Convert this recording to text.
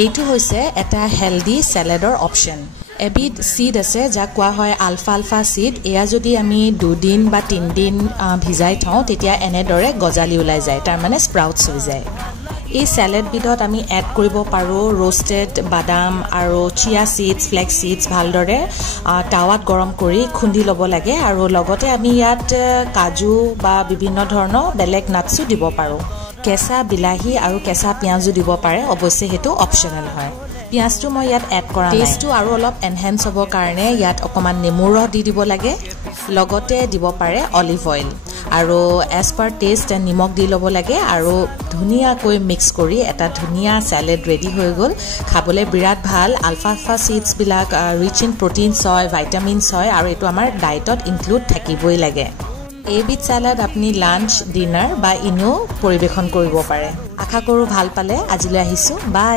এইটো হৈছে এটা হেলদি স্যালাডৰ অপশন এবিধ সিড আছে যাক কোৱা হয় আলফা সিড এয়া যদি আমি 2 দিন বা 3 দিন ভিজাই থওঁ তেতিয়া এনেদৰে গজালি ওলাই যায় তাৰ মানে স্প্ৰাউটছ হৈ যায় এই স্যালাড বিধত আমি এড কৰিব পাৰো roasted বাদাম আৰু চিয়া সিডস ফ্লেক্স সিডস ভালদৰে টাৱাত গৰম কৰি খুন্দি ল'ব লাগে আৰু লগতে আমি ইয়াত কাজু বা বিভিন্ন ধৰণৰ বেলেগ নাটসও দিব পাৰো কেঁচা বিলাহী আৰু কেঁচা পিয়াজো দিব পাৰে অৱশ্যে হেতু অপচনেল হয় পিয়াজটো মই ইয়াত এড কৰা নাই টেষ্টটো আৰু অলপ এনহান্স হ'ব কাৰণে ইয়াত অকমান নেমুৰ ৰস দি দিব লাগে লগতে দিব পাৰে অলিভ অইল আৰু এজ পাৰ টেষ্ট নিমখ দি ল'ব লাগে আৰু ধুনিয়াকৈ মিক্স কৰি এটা ধুনিয়া স্যালাড ৰেডি হৈ গ'ল খাবলৈ বিৰাট ভাল আলফা সিডস বিলাক ৰিচ ইন প্ৰটিনছ হয় ভিটামিনছ হয় আৰু এটো আমাৰ ডায়েটত ইনক্লুড থাকিবই লাগে এইবিধ স্যালাড আপুনি লাঞ্চ ডিনাৰ বা ইনো পৰিবেশন কৰিব পাৰে আশা কৰো ভাল পালে আজিলৈ আহিছো বাই